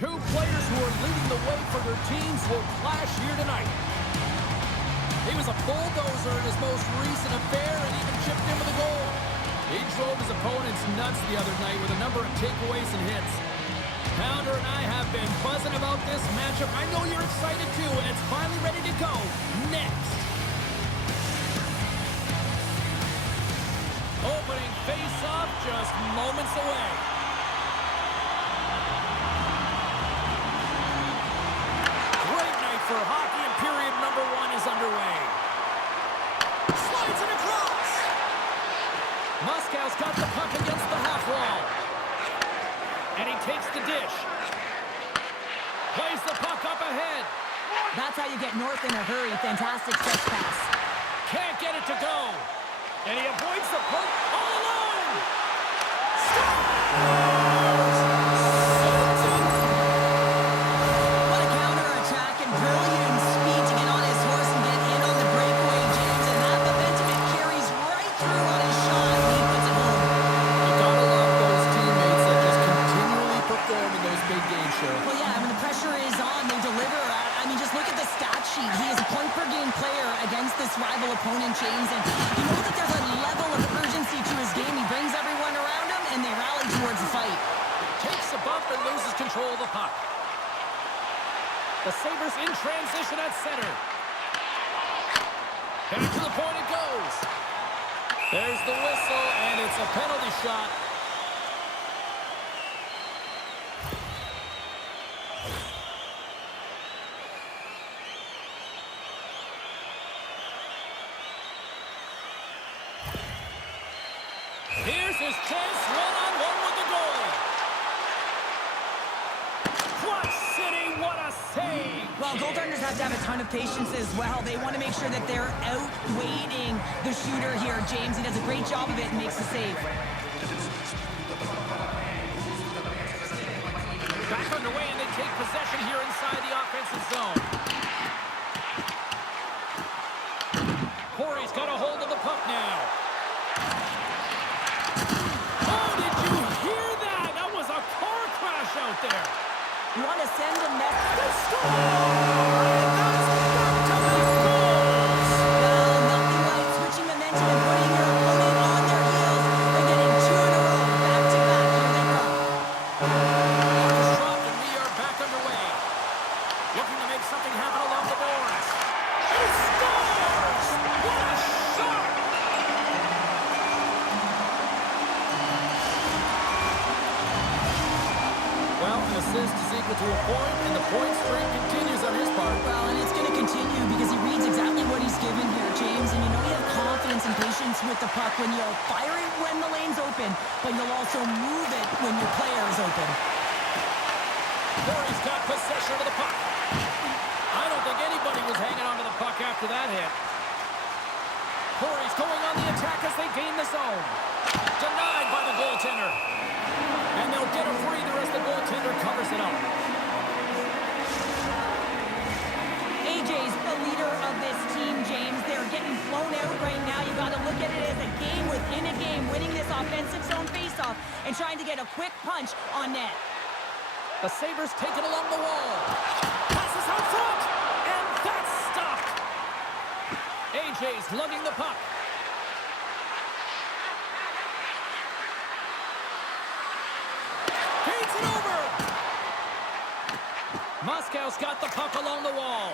Two players who are leading the way for their teams will clash here tonight. He was a bulldozer in his most recent affair and even chipped in with a goal. He drove his opponents nuts the other night with a number of takeaways and hits. Pounder and I have been buzzing about this matchup. I know you're excited too, and it's finally ready to go next. Opening face-off just moments away. Great night for hockey, and period number 1 is underway. Slides it across. Moskow's got the puck against the half wall. And he takes the dish. Plays the puck up ahead. That's how you get north in a hurry. Fantastic stretch pass. Can't get it to go. And he avoids the puck all alone. Scores! What a counter-attack and brilliant speed to get on his horse and get in on the breakaway, James. And that momentum it carries right through on his shot. He puts it home. You gotta love those teammates that just continually perform in those big games, Cheryl. Well, yeah, when the pressure is on, they deliver. I mean, just look at the stat sheet. He is a point-per-game player against this rival opponent, James. And you know that there's a level of urgency to his game. He brings everyone around him, and they rally towards the fight. Takes a bump and loses control of the puck. The Sabres in transition at center. Back to the point it goes. There's the whistle, and it's a penalty shot. Here's his chance, one-on-one with the goalie. Clutch City, what a save! Well, goaltenders have to have a ton of patience as well. They want to make sure that they're outweighting the shooter here. James, he does a great job of it and makes the save. Back underway, and they take possession here inside the offensive zone. Corey's got a hold of the puck now. Oh, did you hear that? That was a car crash out there. You want to send a message? They score! And that's back-to-back goals! Well, nothing like switching momentum and putting your opponent on their heels. They're getting 2 in a row, back-to-back. Here they come. Puck is dropped, and we are back underway. Looking to make something happen along the boards. He scores! What a shot! Well, an assist is equal to a point, and the point streak continues on his part. Well, and it's going to continue because he reads exactly what he's given here, James. And you know you have confidence and patience with the puck when you'll fire it when the lane's open, but you'll also move it when your player is open. Corey's got possession of the puck. I don't think anybody was hanging on to the puck after that hit. Corey's going on the attack as they gain the zone. Denied by the goaltender. And they'll get a breather as the goaltender covers it up. AJ's the leader of this team, James. They're getting flown out right now. You got to look at it as a game within a game, winning this offensive zone faceoff and trying to get a quick punch on net. The Sabres take it along the wall. Passes out front. And that's stopped. AJ's lugging the puck. Feeds it over. Moskow's got the puck along the wall.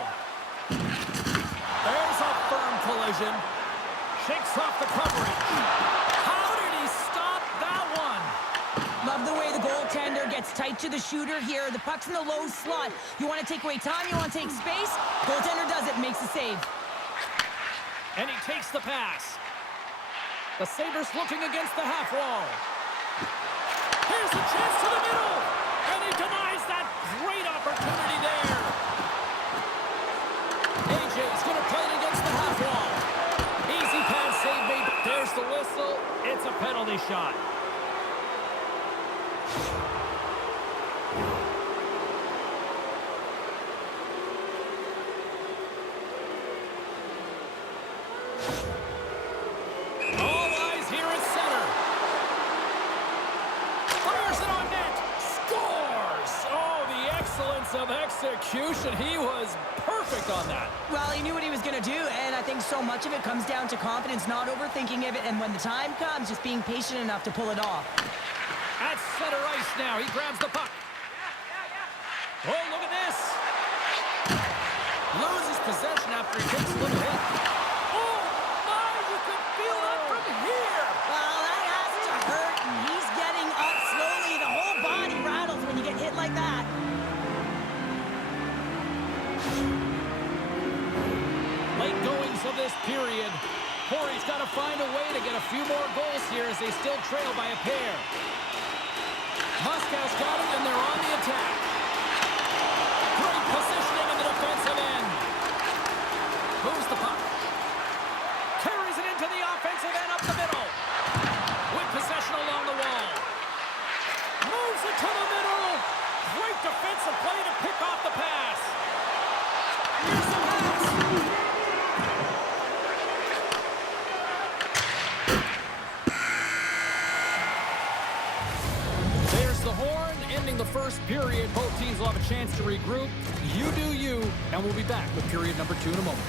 There's a firm collision. Shakes off the coverage. How did he stop that one? Love the way the goaltender gets tight to the shooter here. The puck's in the low slot. You want to take away time, you want to take space. Goaltender does it, makes the save. And he takes the pass. The Sabres looking against the half wall. Here's a chance to the middle. And he denies that great opportunity there. AJ's going to play it against the half wall. Easy pass save made. There's the whistle. It's a penalty shot. All eyes here at center. Fires it on net. Scores! Oh, the execution. He was perfect on that. Well, he knew what he was going to do, and I think so much of it comes down to confidence, not overthinking it, and when the time comes, just being patient enough to pull it off. At center ice now. He grabs the puck. Oh, look at this. Loses possession after he takes a little hit. Oh, my, you can feel that from here. Well, that has to hurt, and he's getting up slowly. The whole body rattles when you get hit like that. Late goings of this period. Corey's got to find a way to get a few more goals here as they still trail by a pair. Moscow's got it, and they're on the attack. Great positioning in the defensive end. Moves the puck. Carries it into the offensive end up the middle. With possession along the wall. Moves it to the middle. Great defensive play to pick off the pass. Here's the pass. There's the horn, ending the first period. Both teams will have a chance to regroup. You do you, and we'll be back with period number 2 in a moment.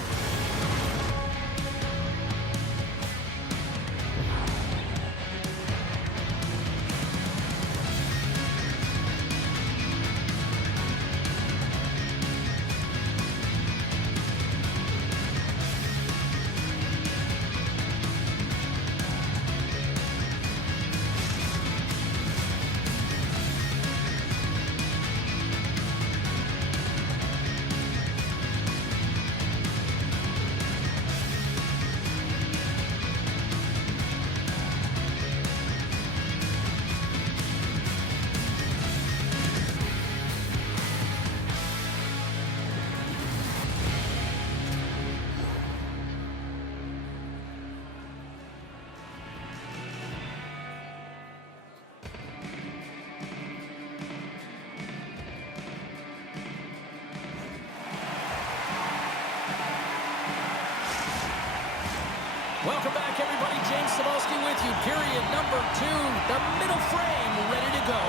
Welcome back, everybody. James Cybulski with you. Period number 2. The middle frame ready to go.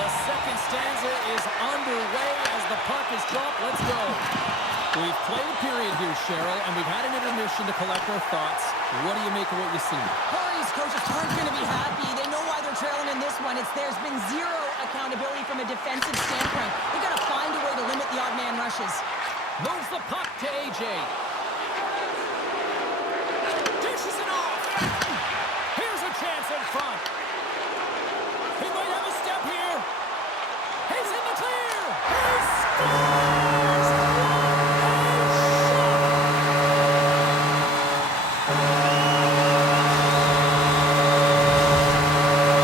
The second stanza is underway as the puck is dropped. Let's go. We've played a period here, Cheryl, and we've had an intermission to collect our thoughts. What do you make of what you see? Corey's coaches aren't going to be happy. They know why they're trailing in this one. There's been zero accountability from a defensive standpoint. They've got to find a way to limit the odd man rushes. Moves the puck to AJ. Dishes it off. Here's a chance in front. He might have a step here. He's in the clear. He scores!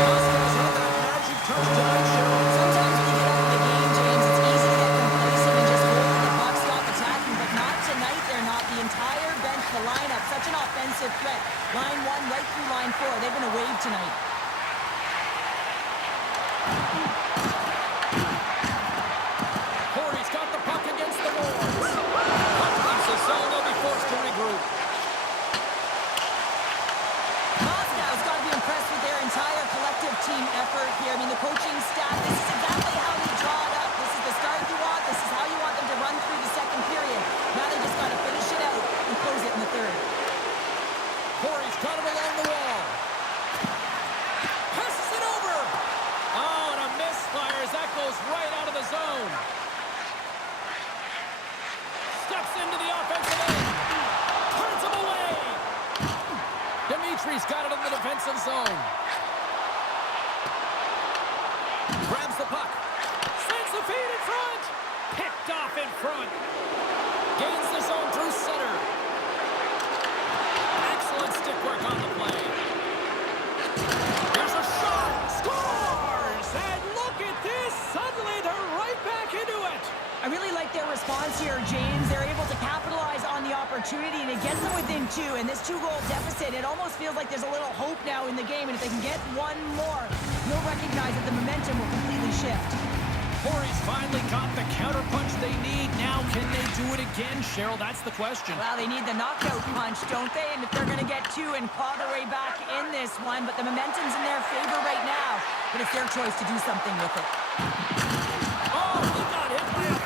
Moscow's had that magic touch tonight, Cheryl. Sometimes when you get out of the game, James, it's easy to get complacent and just hold the puck, stop attacking, but not tonight. They're not. The entire bench, the lineup, such an offensive threat. Line 1 right through line 4. They've been a wave tonight. Corey's got the puck against the boards. Puck leaves the zone. They'll be forced to regroup. Moscow's got to be impressed with their entire collective team effort here. I mean, the coaching staff, this is exactly how they draw it up. This is the start you want. This is how you want them to run through the second period. Now they just got to finish it out and close it in the third. Corey's got it along the wall. Passes it over. Oh, and a misfire as that goes right out of the zone. Steps into the offensive end. Turns him away. Dimitri's got it in the defensive zone. Grabs the puck. Sends the feed in front. Picked off in front. Gains the zone through center. Excellent stick work on the play. Here's a shot. Scores! And look at this. Suddenly they're right back into it. I really like their response here, James. They're able to capitalize on the opportunity, and it gets them within 2. And this 2-goal deficit, it almost feels like there's a little hope now in the game. And if they can get one more, you'll recognize that the momentum will completely shift. Corey's finally got the counterpunch they need. Now, can they do it again, Cheryl? That's the question. Well, they need the knockout punch, don't they? And if they're going to get 2 and claw their way back in this one, but the momentum's in their favor right now. But it's their choice to do something with it. Oh, he got hit by a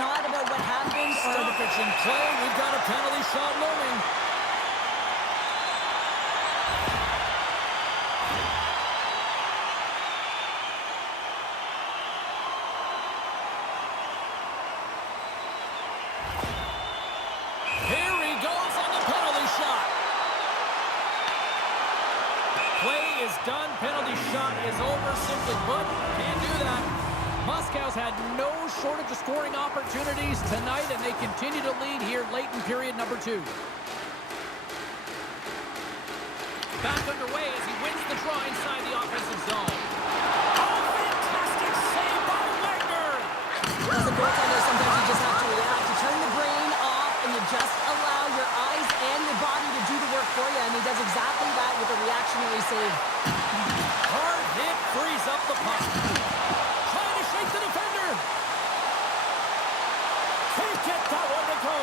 not about what happened or... Stoppage in play. We've got a penalty shot looming. Here he goes on the penalty shot. Play is done. Penalty shot is over. Simply put, can't do that. Moscow's had no shortage of scoring opportunities tonight, and they continue to lead here late in period number 2. Back underway as he wins the draw inside the offensive zone. Oh, fantastic save by Wagner! As a goaltender, sometimes you just have to react. You turn the brain off, and you just allow your eyes and your body to do the work for you, and he does exactly that with a reactionary save. Hard hit frees up the puck. Trying to shake the defender. Can't get that one to go.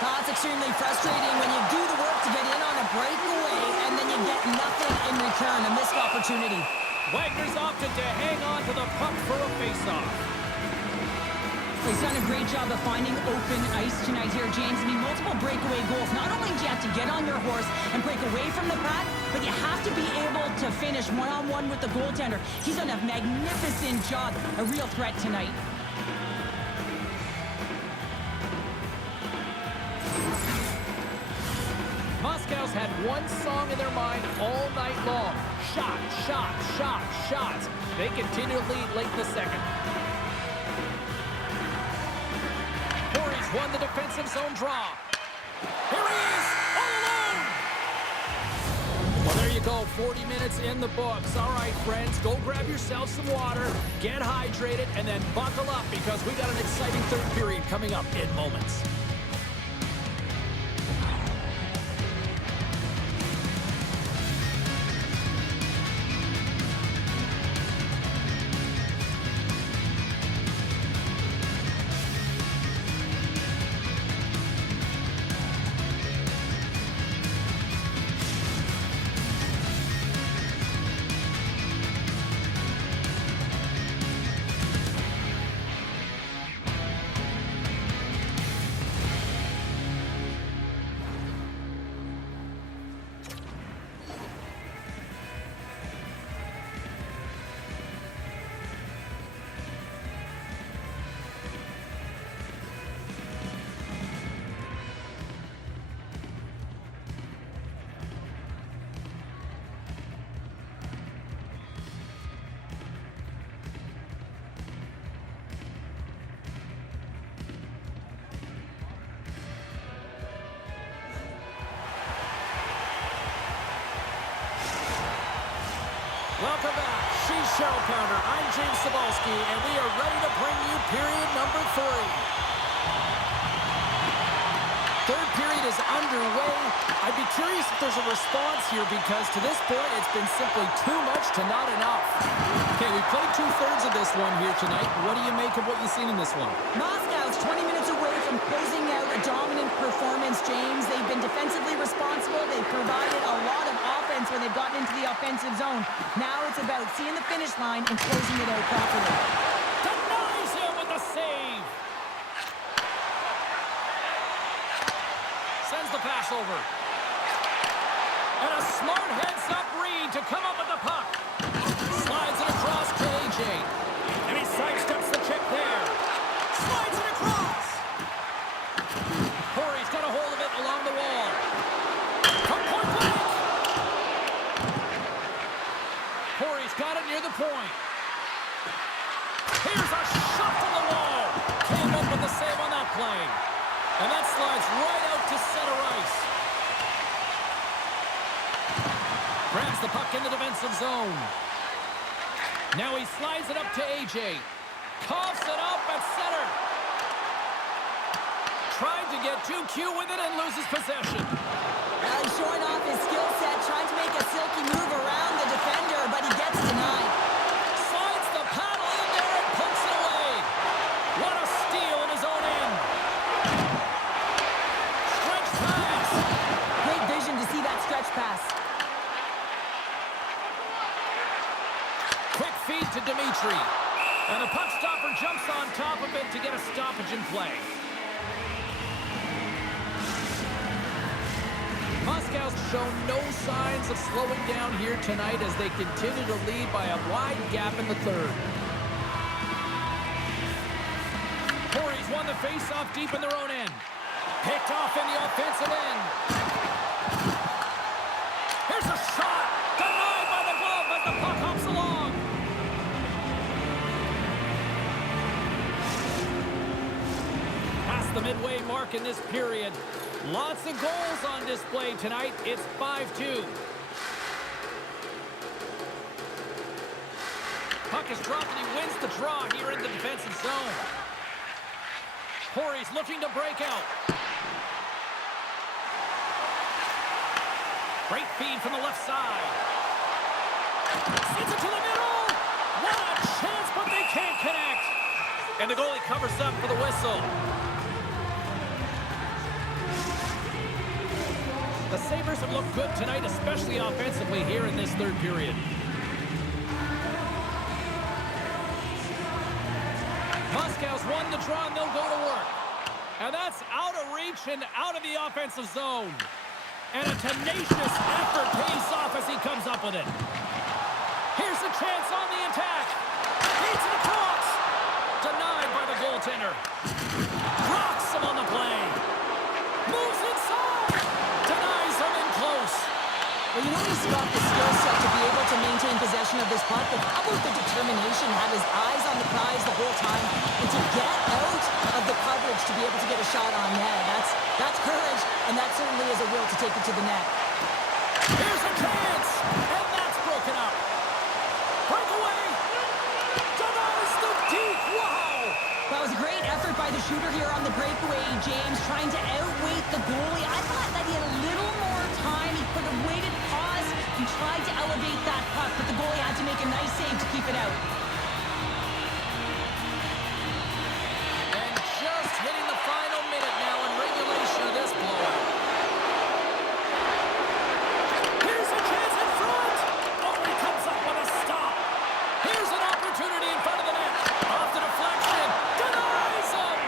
That's extremely frustrating when you do the work to get in on a breakaway, and then you get nothing in return, a missed opportunity. Wagner's opted to hang on to the puck for a faceoff. He's done a great job of finding open ice tonight here, James. I mean, multiple breakaway goals. Not only do you have to get on your horse and break away from the puck, but you have to be able to finish one-on-one with the goaltender. He's done a magnificent job, a real threat tonight. Moscow's had one song in their mind all night long. Shot, shot, shot, shots. They continue to lead late in the second. Corey's won the defensive zone draw. Here he is, all alone! Well, there you go, 40 minutes in the books. All right, friends, go grab yourself some water, get hydrated, and then buckle up because we got an exciting third period coming up in moments. Welcome back. She's Cheryl Pounder. I'm James Cybulski, and we are ready to bring you period number 3. Third period is underway. I'd be curious if there's a response here because to this point, it's been simply too much to not enough. Okay, we played 2/3 of this one here tonight. What do you make of what you've seen in this one? Moscow's 20 minutes away from closing out a dominant performance, James. They've been defensively responsible. They've provided a lot of offense when they've gotten into the offensive zone. Now it's about seeing the finish line and closing it out properly. Denies him with the save. Sends the pass over. And a smart heads-up read to come up with the puck. Slides it across to AJ. And he sidesteps the check there. Slides it across. Corey's got a hold of it along the wall. From point blank. Corey's got it near the point. Here's a shot from the wall. Came up with the save on that play. And that slides right out to center ice. Grabs the puck in the defensive zone. Now he slides it up to AJ. Coughs it up at center. Tried to get too cute with it and loses possession. Well, he's showing off his skill set, trying to make a silky move around the defender, but he gets denied. Slides the paddle in there and pokes it away. What a steal in his own end. Stretch pass. Great vision to see that stretch pass. Quick feed to Dimitri. And the puck stopper jumps on top of it to get a stoppage in play. Moscow's shown no signs of slowing down here tonight as they continue to lead by a wide gap in the third. Corey's won the face-off deep in their own end. Picked off in the offensive end. Here's a shot. Denied by the glove as the puck hops along. Past the midway mark in this period. Lots of goals on display tonight. It's 5-2. Puck is dropped and he wins the draw here in the defensive zone. Corey's looking to break out. Great feed from the left side. Sends it to the middle. What a chance, but they can't connect. And the goalie covers up for the whistle. The Sabres have looked good tonight, especially offensively here in this third period. Moscow's won the draw, and they'll go to work. And that's out of reach and out of the offensive zone. And a tenacious effort pays off as he comes up with it. Here's a chance on the attack. Feeds it across. Denied by the goaltender. Rocks him on the play. Moves inside. Denies him in close. Well, you know he's got the skill set to be able to maintain possession of this puck, but how about the determination, have his eyes on the prize the whole time, and to get out of the coverage to be able to get a shot on net. That's courage, and that certainly is a will to take it to the net. Here's a chance, and that's broken up. Breakaway. Denies the deep. Wow. That was a great effort by the shooter here on the breakaway, James, trying to outweight the goalie. I thought that he had a little more time. He could have waited, paused, and tried to elevate that puck, but the goalie had to make a nice save to keep it out. And just hitting the final minute now in regulation of this blowout. Here's a chance in front. Oh, he comes up with a stop. Here's an opportunity in front of the net. Off the deflection. Denies him.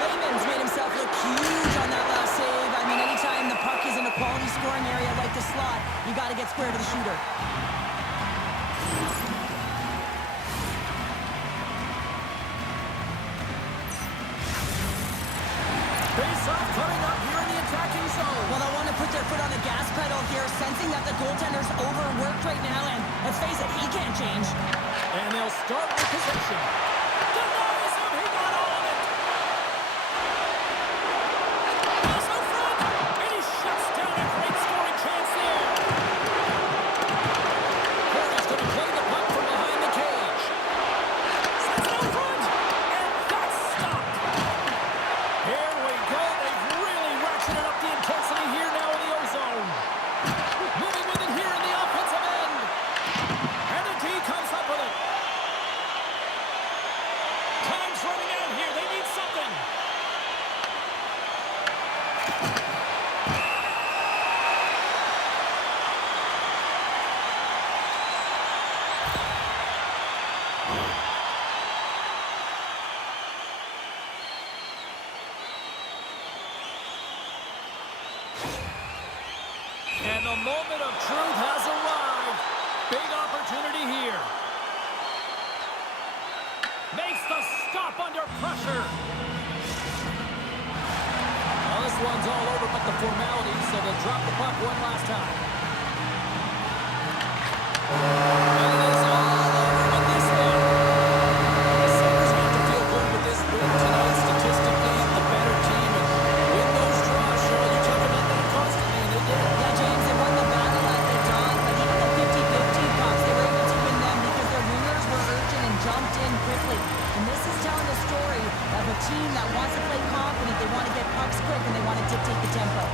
Lehman's made himself look huge on that last save. I mean, anytime the puck is in a quality scoring area like the slot, you got to get square to the shooter. Face-off coming up here in the attacking zone. Well, they want to put their foot on the gas pedal here, sensing that the goaltender's overworked right now, and let's face it, he can't change. And they'll start with possession. Denies him. He got all of it. Pass out front. And he shuts down a great scoring chance there. Corey's going to play the puck from behind the cage. Sends it out front. And that's stopped. Here we go. They've really ratcheted up the intensity here now in the O-zone. Moving with it here in the offensive end. And the D comes up with it. Time's running out here. They need something. And the moment of truth has arrived. Big opportunity here. Makes the stop under pressure. Well, this one's all over but the formalities, so they'll drop the puck one last time. And it is all over with this one. The Sabres have to feel good with this win tonight. Statistically, the better team. And win those draws, Cheryl. You talk about that constantly, and they did. Yeah, James, they won the battle at the dawn, but even the 50-50 pucks, they were able to win them because their wingers were urgent and jumped in quickly. And this is telling the story of a team that wants to play confident, they want to get pucks quick, and they want to dictate the tempo.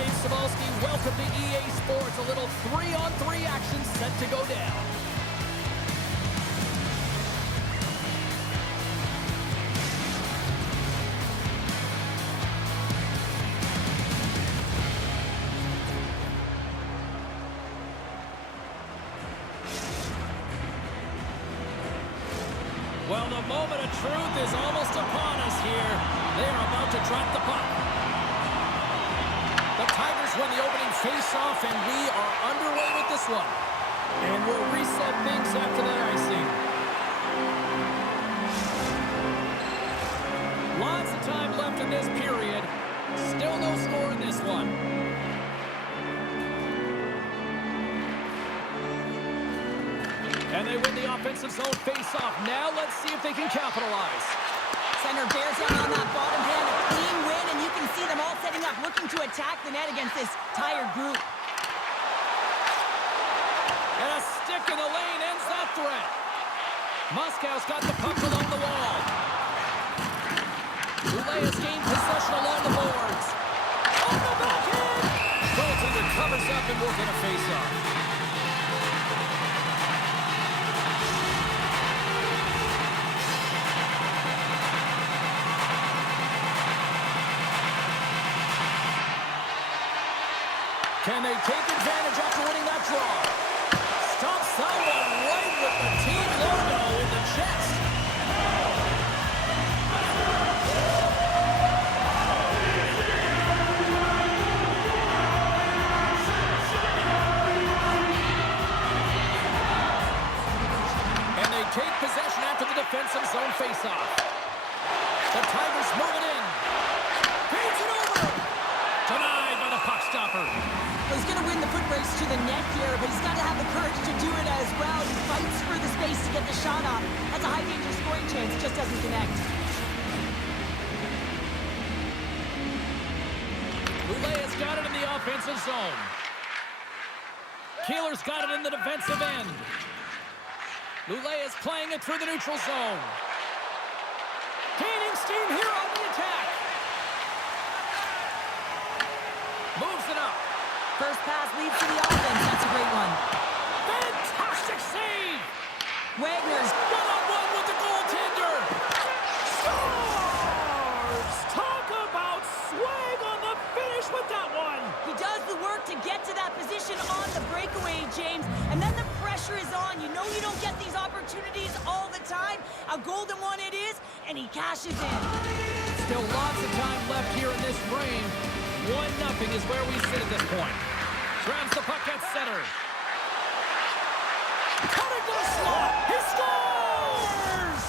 James Cybulski. Welcome to EA Sports. A little 3-on-3 action set to go down. Well, the moment of truth is almost upon us here. They are about to drop the puck. The Tigers win the opening face-off, and we are underway with this one. And we'll reset things after that icing. Lots of time left in this period. Still no score in this one. And they win the offensive zone face-off. Now let's see if they can capitalize. Center bears down on that bottom hand. A clean win, and you can see them all setting up, looking to attack the net against this tired group. And a stick in the lane ends that threat. Moscow's got the puck along the wall. Goulet has gained possession along the boards. On the back end! Goaltender covers up, and we're going to face off. Can they take advantage after winning that draw? Stop someone right with the team logo in the chest. And they take possession after the defensive zone faceoff. The Tigers moving in. Feeds it over. Denied by the puck stopper. He's going to win the foot race to the net here, but he's got to have the courage to do it as well. He fights for the space to get the shot off. That's a high-danger scoring chance. Just doesn't connect. Goulet has got it in the offensive zone. Keeler's got it in the defensive end. Goulet is playing it through the neutral zone. Gaining steam here on the attack. Moves it up. First pass leads to the offense. That's a great one. Fantastic save! Wagner's one-on-one with the goaltender. Scores! Talk about swag on the finish with that one. He does the work to get to that position on the breakaway, James, and then the pressure is on. You know you don't get these opportunities all the time. A golden one it is, and he cashes in. Still lots of time left here in this frame. 1-0 is where we sit at this point. Grabs the puck at center. Cutting to the slot. He scores!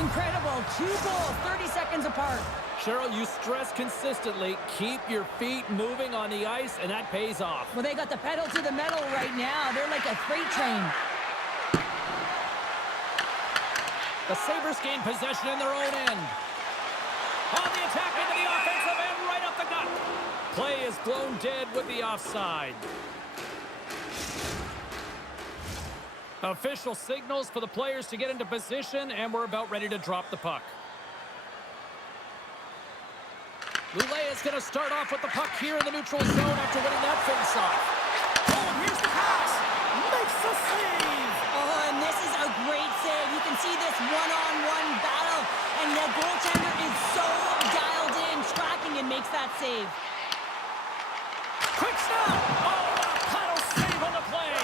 Incredible. 2 goals, 30 seconds apart. Cheryl, you stress consistently, keep your feet moving on the ice, and that pays off. Well, they got the pedal to the metal right now. They're like a freight train. The Sabres gain possession in their own end. On the attack into the offensive end, right up the gut. Play is blown dead with the offside. Official signals for the players to get into position, and we're about ready to drop the puck. Goulet is going to start off with the puck here in the neutral zone after winning that faceoff. Oh, and here's the pass. Makes the save. Oh, and this is a great save. You can see this one-on-one battle, and the goaltender is so dialed in, tracking, and makes that save. Quick snap! Oh, what a paddle save on the play!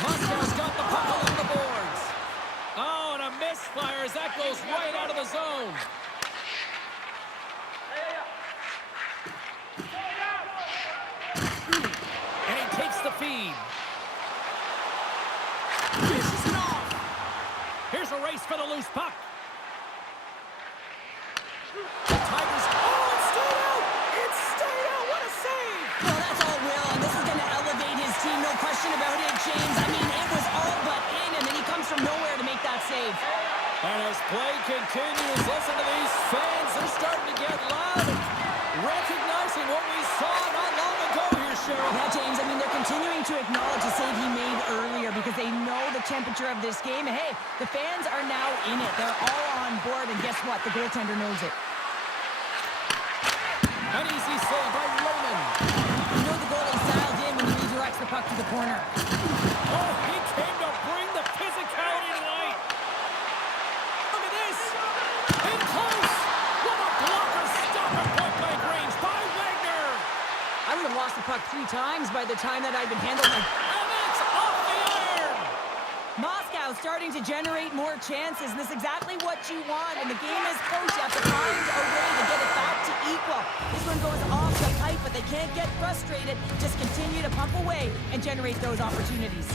Moscow's got the puck along the boards. Oh, and a misfire as that goes right out of the zone. And he takes the feed. Dishes it off. Here's a race for the loose puck. The Tigers... Oh, it stayed out! It stayed out! What a save! Well, that's all Will, and this is going to elevate his team, no question about it, James. I mean, it was all but in, and then he comes from nowhere to make that save. And as play continues, listen to these fans. They're starting to get loud, recognizing what we saw not long ago here, Cheryl. Yeah, James, I mean, they're continuing to acknowledge the save he made earlier because they know the temperature of this game. And hey, the fans are now in it. They're all on board, and guess what? The goaltender knows it. An easy save by Layman. You know the goalie's dialed in when he redirects the puck to the corner. Oh, he came to bring the physicality tonight. Look at this. In close. What a blocker. Stop at point-blank range by Wagner. I would have lost the puck 3 times by the time that I'd been handling my... And it's off the iron. Moscow starting to generate more chances, and this is exactly what you want. When the game is close, you have to find a way to get it back to equal. This one goes off the pipe, but they can't get frustrated. Just continue to pump away and generate those opportunities.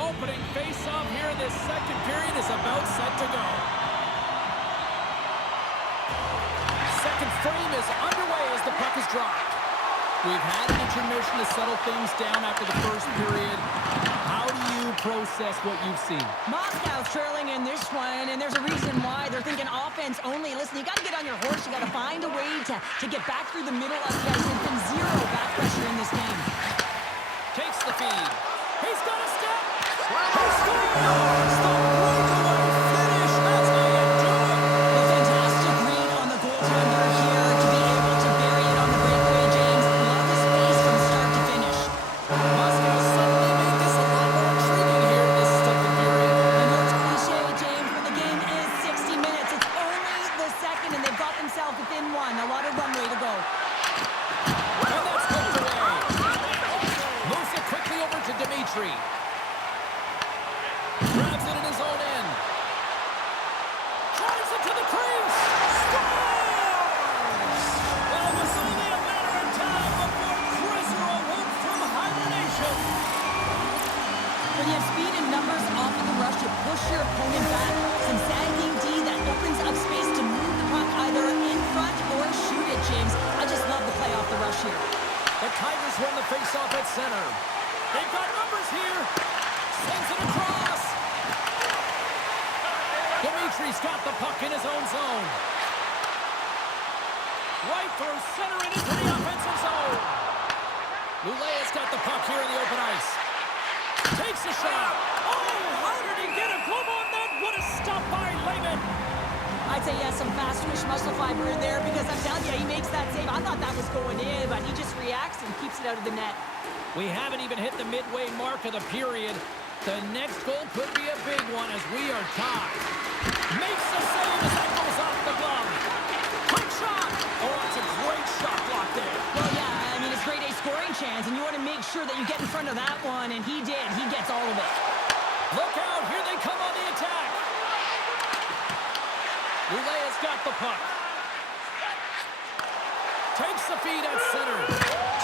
Opening face-off here in this second period is about set to go. Second frame is underway as the puck is dropped. We've had an intermission to settle things down after the first period. How do you process what you've seen? Moscow's trailing in this one, and there's a reason why. They're thinking offense only. Listen, you got to get on your horse. You got to find a way to get back through the middle of the ice. There's been zero back pressure in this game. Takes the feed. He's got a step. He scores! The breakaway finish. That's how you do it. A fantastic read on the goaltender here to be able to bury it on the breakaway, James. Love the space from start to finish. Moscow suddenly made this a lot more intriguing here in this second period. I know it's cliche, James, but the game is 60 minutes. It's only the second, and they've got themselves within one. A lot of runway to go. And that's poked away. Moves it quickly over to Dimitri. Grabs it in his own end. Drives it to the crease. Scores! Well, it was only a matter of time before Chryser awoke from hibernation. When you have speed and numbers off of the rush, you push your opponent back. Some sagging D that opens up space to move the puck either in front or shoot it, James. I just love the play off the rush here. The Tigers win the faceoff at center. They've got numbers here. Sends it across. Dimitri's got the puck in his own zone. Right through center and into the offensive zone. Lulea's got the puck here in the open ice. Takes a shot. Oh, how did he get a glove on that? What a stop by Layman. I'd say yes, some fast twitch muscle fiber in there because I'm telling you, he makes that save. I thought that was going in, but he just reacts and keeps it out of the net. We haven't even hit the midway mark of the period. The next goal could be a big one as we are tied. Makes the save as that goes off the glove. Quick shot. Oh, that's a great shot block there. Well, yeah, I mean, it's grade A scoring chance, and you want to make sure that you get in front of that one, and he did. He gets all of it. Look out. Here they come on the attack. Lulea's got the puck. Takes the feed at center.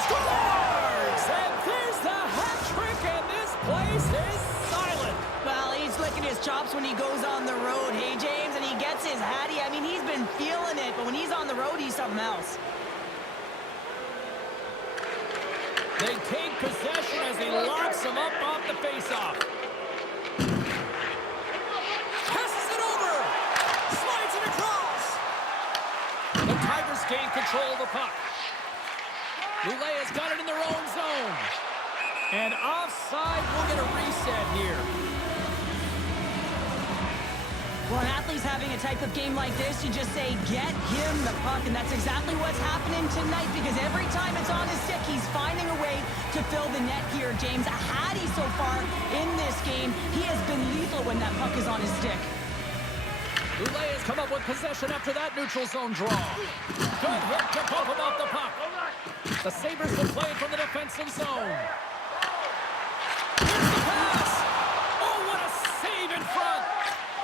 Scores! And there's the hat trick, and this place is silent. Well, he's licking his chops when he goes on the road, hey, James, and he gets his hattie. I mean, he's been feeling it, but when he's on the road, he's something else. They take possession as he locks him up off the faceoff. Passes it over. Slides it across. The Tigers gain control of the puck. Lulea's got it in their own zone. And offside, we'll get a reset here. Well, an athlete's having a type of game like this, you just say, get him the puck, and that's exactly what's happening tonight, because every time it's on his stick, he's finding a way to fill the net here, James. Hattie so far in this game, he has been lethal when that puck is on his stick. Goulet has come up with possession after that neutral zone draw. Good hit to bump him off the puck. The Sabres will play it from the defensive zone. Here's the pass. Oh, what a save in front.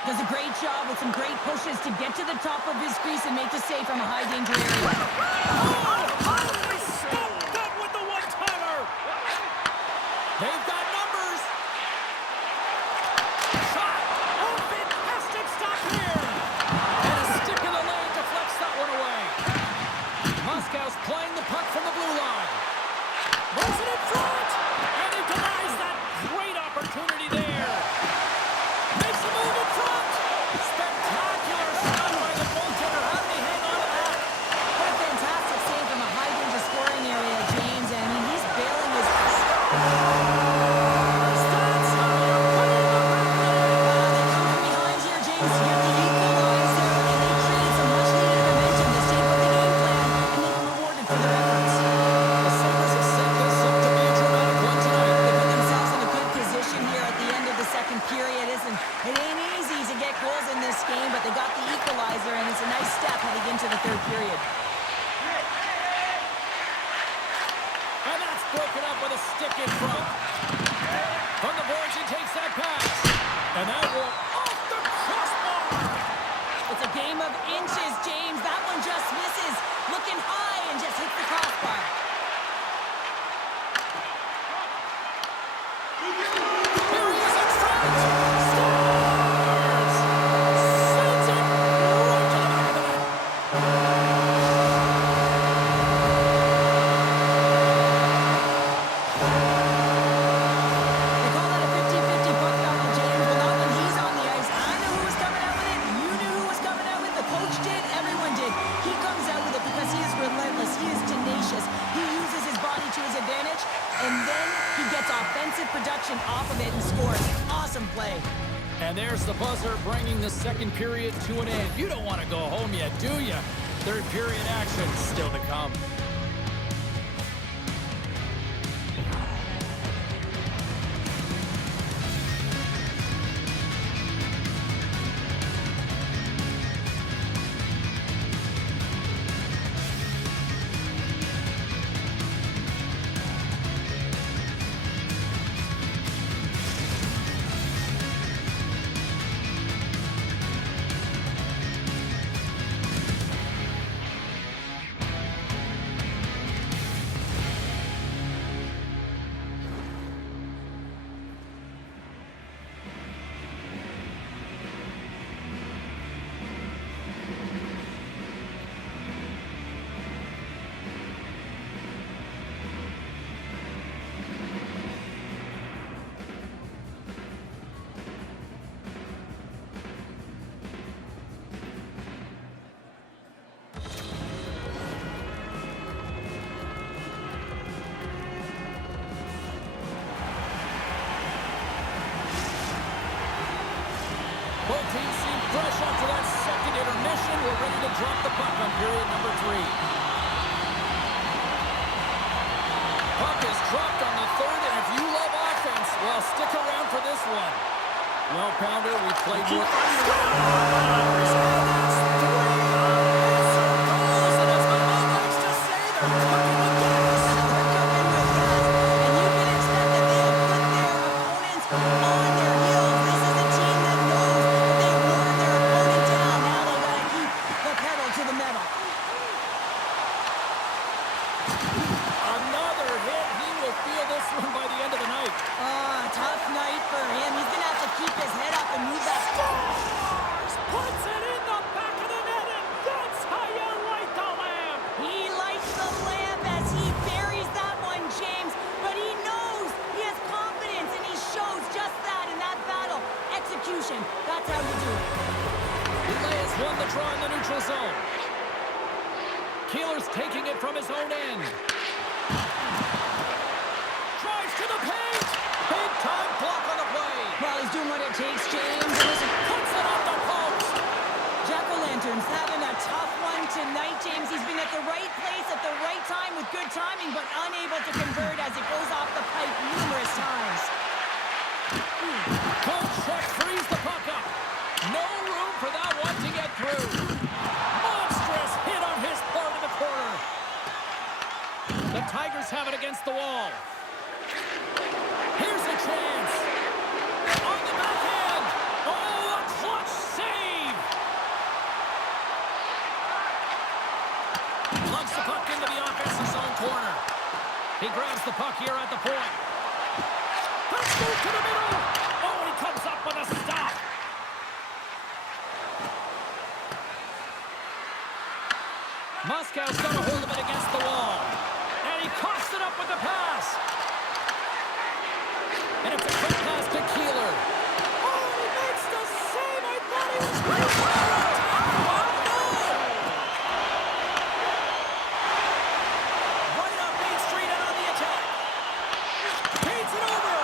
Does a great job with some great pushes to get to the top of his crease and make the save from a high-danger area. Oh, Harley stopped that with the one-timer. They've got numbers. Shot. Oh, fantastic stop here. And a stick in the lane deflects that one away. Moskow's playing the puck from the blue line. Runs it in front. And he denies that great opportunity there. Makes a move in front. Spectacular shot by the goaltender. How did he hang on to that? What a fantastic save from a high-danger scoring area, James. I mean, he's bailing his... Broken up with a stick in front. From the boards, he takes that pass. And that will off the crossbar. It's a game of inches, James. That one just misses. Looking high and just hits the crossbar. Here he is in front. Scores! Sends it right to the back of the net. Production off of it and scores. Awesome play. And there's the buzzer bringing the second period to an end. You don't want to go home yet, do you? Third period action still to come. Both teams seem fresh after that second intermission. We're ready to drop the puck on period number 3. Puck is dropped on the third, and if you love offense, well, stick around for this one. Well, Pounder, we played more. That's how you do it. Goulet has won the draw in the neutral zone. Keeler's taking it from his own end. Drives to the paint. Big time block on the play. Well, he's doing what it takes, James. And listen, puts it off the post. good timing, but unable to convert as it goes off the pipe numerous times. Kocheck frees the puck up. No room for that one to get through. Monstrous hit on his part of the corner. The Tigers have it against the wall. Here's a chance. On the backhand. Oh, a clutch save. Lugs the puck into the offensive zone corner. He grabs the puck here at the point. Let's move to the middle. Oh, and he comes up with a stop. Moscow's got a hold of it against the wall. And he coughs it up with the pass. And it's a quick pass to Keeler. Oh, he makes the save. I thought he was going to right up Main Street and on the attack. Paints it over.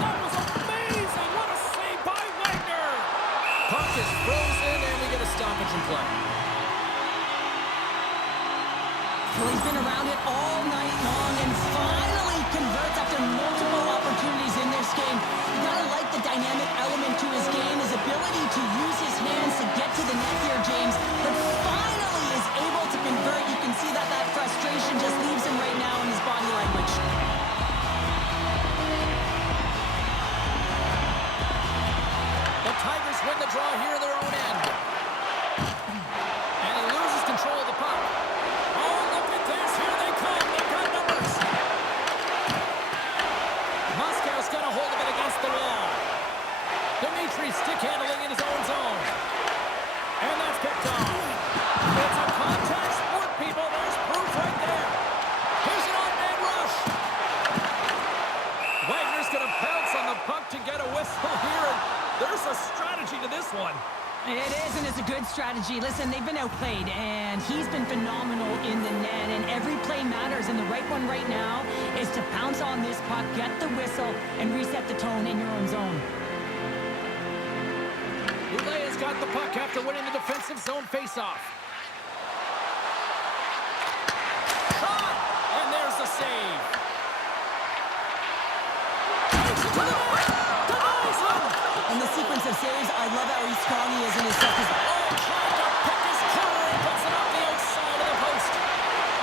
That was amazing. What a save by Wagner. Puck is frozen, and we get a stoppage in play. Well, he's been around it all night long and finally converts after multiple opportunities in this game. You gotta like the dynamic element to his game, his ability to use his hands to get to the net here, James. But finally is able to convert. You can see that frustration just leaves him right now in his body language. The Tigers win the draw here in their own end. And he loses control of the puck. Oh, look at this. Here they come. They've got numbers. Moscow's got a hold of it against the wall. Dimitri stick handling in his own zone. And that's picked off. It's a contact sport, people. There's proof right there. Here's an on-man rush. Wagner's going to pounce on the puck to get a whistle here. And there's a strategy to this one. It is, and it's a good strategy. Listen, they've been outplayed, and he's been phenomenal in the net, and every play matters, and the right one right now is to pounce on this puck, get the whistle, and reset the tone in your own zone. Ulaya's got the puck after winning the defensive zone faceoff. Shot! And there's the save. Takes it to the net! Denies him! And the sequence of saves, I love how strong he is in his stuff. Oh, trying to pick his corner and puts it off the outside of the post.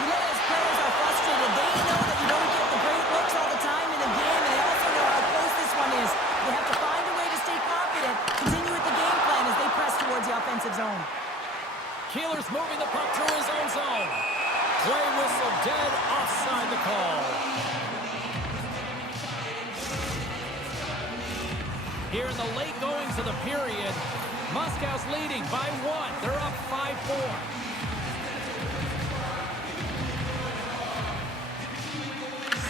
Ulaya's players are frustrated. They know that you don't get the great looks all the time in the game, and they also know how close this one is. They have to find a way to stay confident, continue with the game plan as they press towards the offensive zone. Keeler's moving the puck through his own zone. Play whistle dead, offside the call. Here in the late goings of the period, Moscow's leading by 1. They're up 5-4.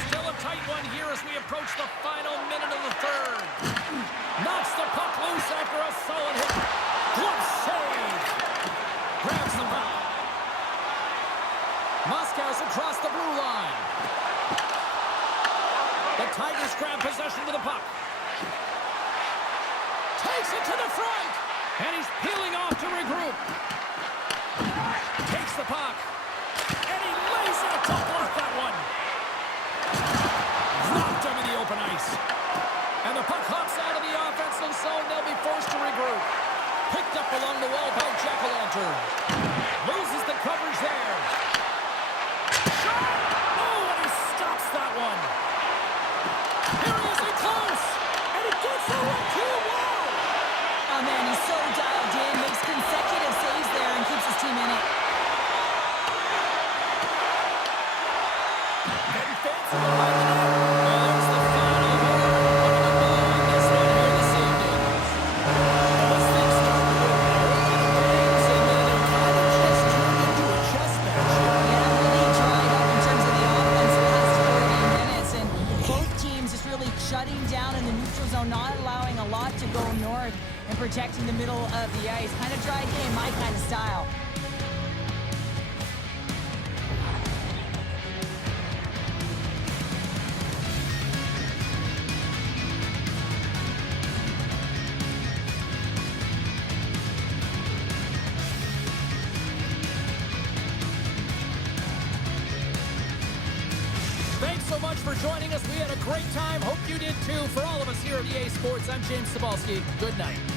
Still a tight one here as we approach the final minute of the third. Knocks the puck loose after a solid hit. Glove save. Grabs the puck. Moscow's across the blue line. The Tigers grab possession of the puck. Takes it to the front. And he's peeling off to regroup. Takes the puck. And he lays it to block that one. Knocked him in the open ice. And the puck hops out of the offensive zone. They'll be forced to regroup. Picked up along the wall by Jack-O-Lantern. Loses the coverage there. Shot! Oh, and he stops that one. Here he is in close. And he gets the 1-2-1. Oh man, he's so dialed in, makes consecutive saves there and keeps his team in it. Getting fancy behind the net. And there's the final goal of this one here this evening. This thing started with games, and then it kind of just turned into a chess match. Yeah, really dried up in terms of the offense the last 48 minutes, and both teams just really shutting down in the neutral zone, not allowing a lot to go north and protecting the middle of the ice. Kind of dry game, my kind of style. much for joining us. We had a great time. Hope you did too. For all of us here at EA Sports, I'm James Cebulski. Good night.